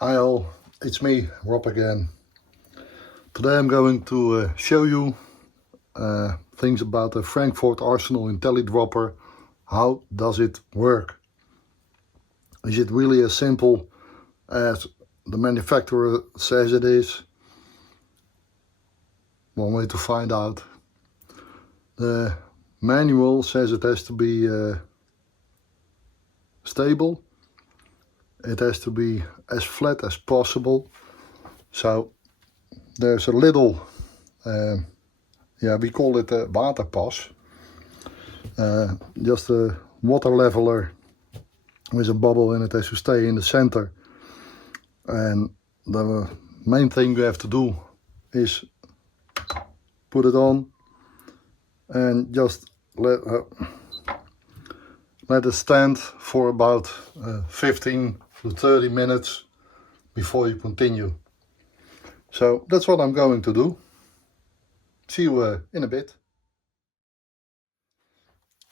Hi all, it's me, Rob again. Today I'm going to show you things about the Frankford Arsenal Intellidropper. How does it work? Is it really as simple as the manufacturer says it is? One way to find out. The manual says it has to be stable. It has to be as flat as possible. So there's a little, we call it a waterpas. Just a water leveler with a bubble, and it has to stay in the center. And the main thing you have to do is put it on and just let it stand for about 15 to 30 minutes before you continue. So that's what I'm going to do. See you in a bit.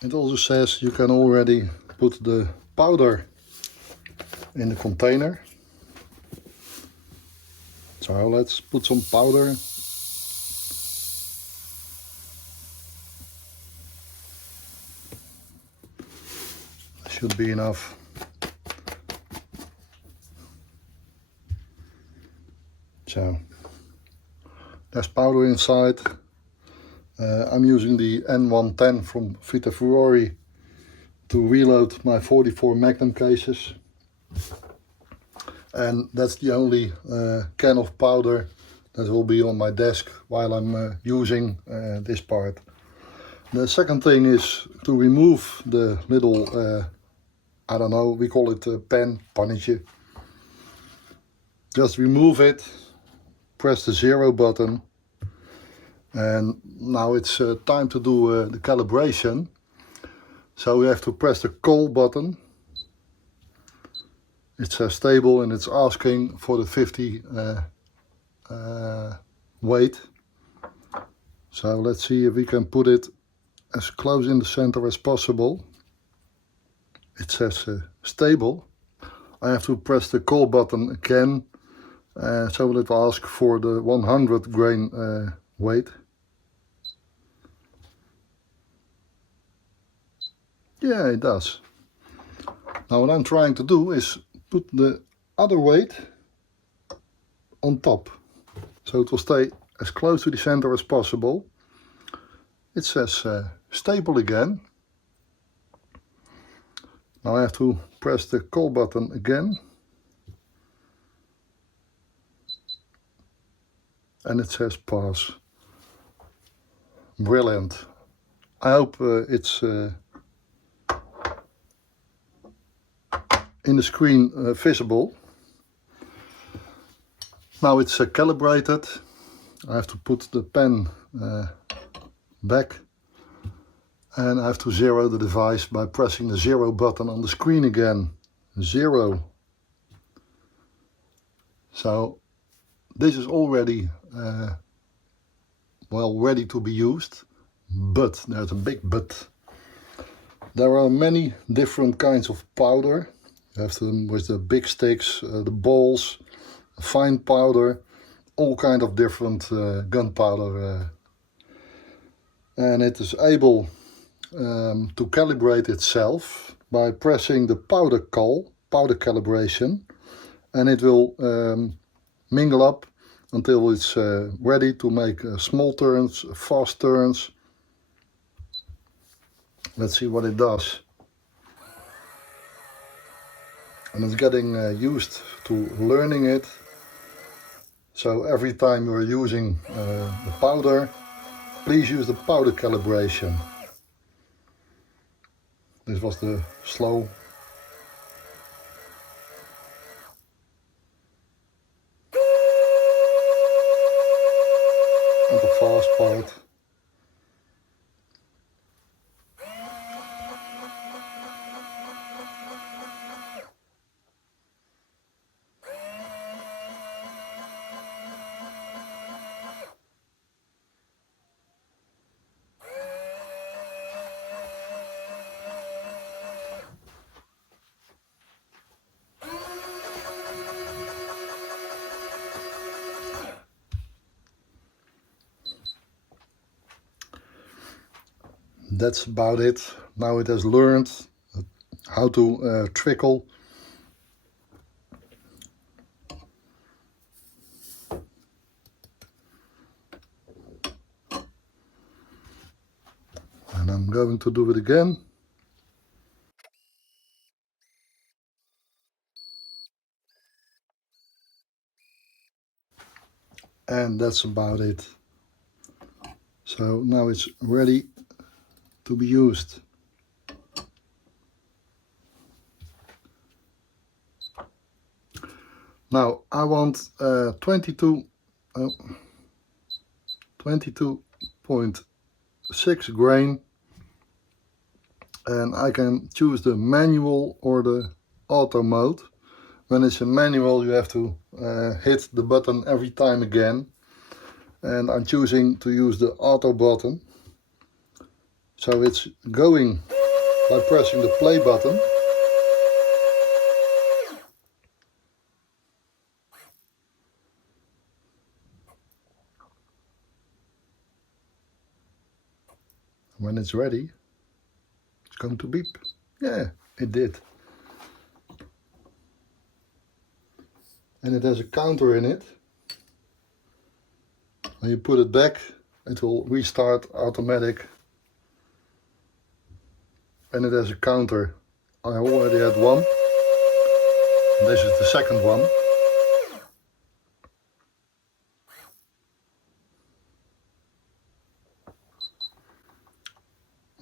It also says you can already put the powder in the container. So let's put some powder. Should be enough. So there's powder inside. I'm using the N110 from Vita Furore to reload my 44 Magnum cases. And that's the only can of powder that will be on my desk while I'm using this part. The second thing is to remove the little, I don't know, we call it a pannetje. Just remove it, press the 0 button. And now it's time to do the calibration. So we have to press the call button. It says stable and it's asking for the 50 weight. So let's see if we can put it as close in the center as possible. It says stable. I have to press the call button again. So it will ask for the 100 grain weight. Yeah, it does. Now what I'm trying to do is put the other weight on top. So it will stay as close to the center as possible. It says stable again. Now I have to press the call button again. And it says pass. Brilliant. I hope it's in the screen visible. Now it's calibrated. I have to put the pen back and I have to zero the device by pressing the 0 button on the screen again. 0. So this is already well ready to be used, but there's a big but. There are many different kinds of powder. You have them with the big sticks, the balls, fine powder, all kind of different gunpowder. And it is able to calibrate itself by pressing the powder calibration, and it will mingle up until it's ready to make small turns, fast turns. Let's see what it does. And it's getting used to learning it. So every time you're using the powder, please use the powder calibration. This was the slow. And the fast part. That's about it. Now it has learned how to trickle. And I'm going to do it again. And that's about it. So now it's ready to be used. Now I want 22.6 grain, and I can choose the manual or the auto mode. When it's a manual, you have to hit the button every time again, and I'm choosing to use the auto button. So it's going by pressing the play button. When it's ready, it's going to beep. Yeah, it did. And it has a counter in it. When you put it back, it will restart automatic. And it has a counter. I already had one. This is the second one.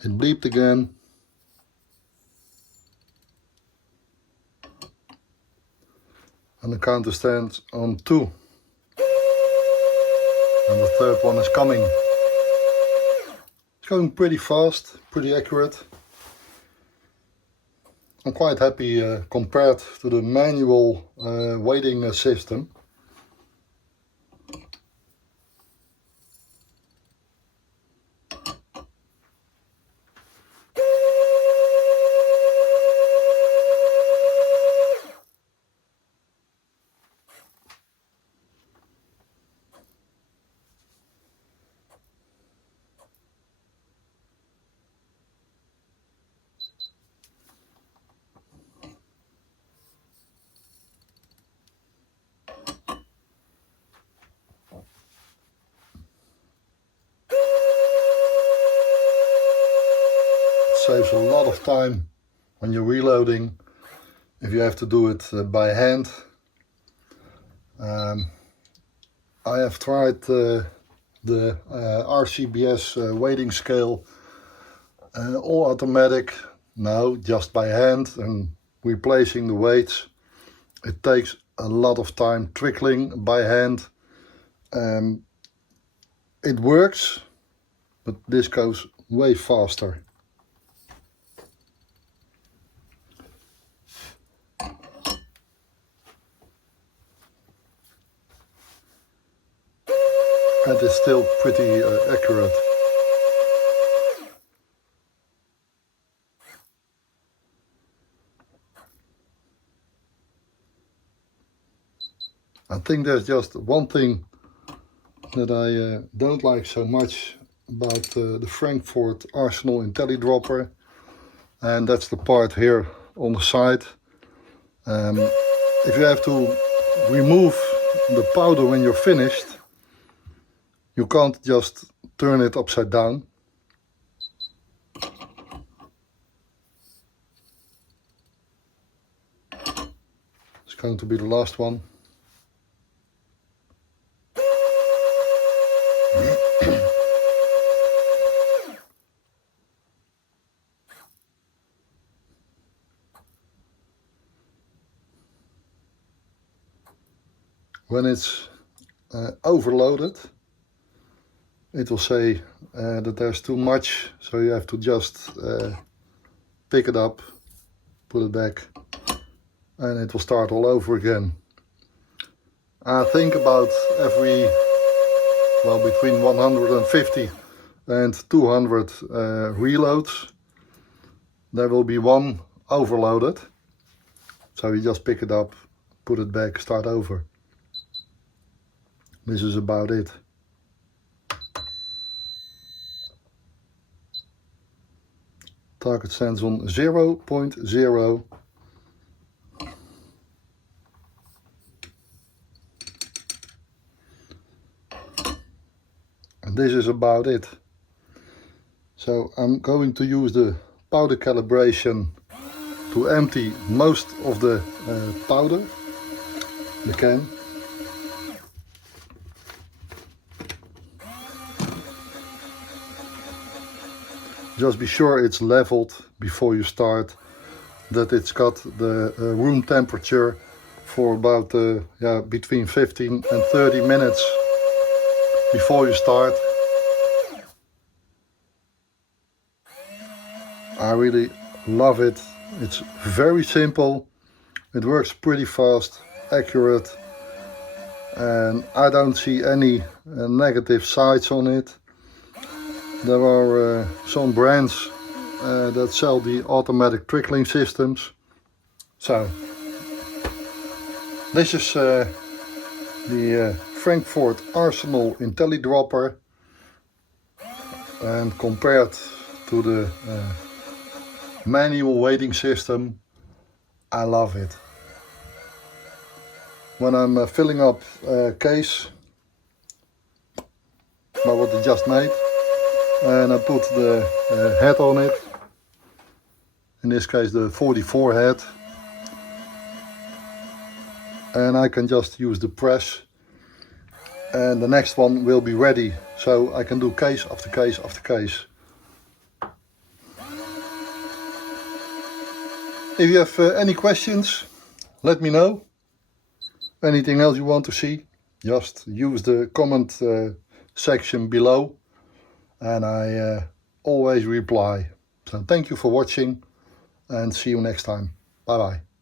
It bleeped again. And the counter stands on 2. And the third one is coming. It's going pretty fast, pretty accurate. I'm quite happy compared to the manual weighting system. Saves a lot of time when you're reloading if you have to do it by hand. I have tried the RCBS weighting scale, all automatic, now just by hand and replacing the weights. It takes a lot of time trickling by hand. It works, but this goes way faster. And it's still pretty accurate. I think there's just one thing that I don't like so much about the Frankford Arsenal Intellidropper, and that's the part here on the side. If you have to remove the powder when you're finished, you can't just turn it upside down. It's going to be the last one. When it's overloaded, it will say that there's too much, so you have to just pick it up, put it back, and it will start all over again. I think about every, well, between 150 and 200 reloads, there will be one overloaded. So you just pick it up, put it back, start over. This is about it. Target stands on 0.0. And this is about it. So I'm going to use the powder calibration to empty most of the powder, the can. Just be sure it's leveled before you start, that it's got the room temperature for about between 15 and 30 minutes before you start. I really love it. It's very simple, it works pretty fast, accurate, and I don't see any negative sides on it. There are some brands that sell the automatic trickling systems. So this is the Frankford Arsenal Intellidropper, and compared to the manual weighting system, I love it. When I'm filling up a case by what I just made, and I put the head on it, in this case the 44 head, and I can just use the press and the next one will be ready, so I can do case after case after case. If you have any questions, let me know. Anything else you want to see, just use the comment section below, and I always reply. So thank you for watching and see you next time. Bye bye.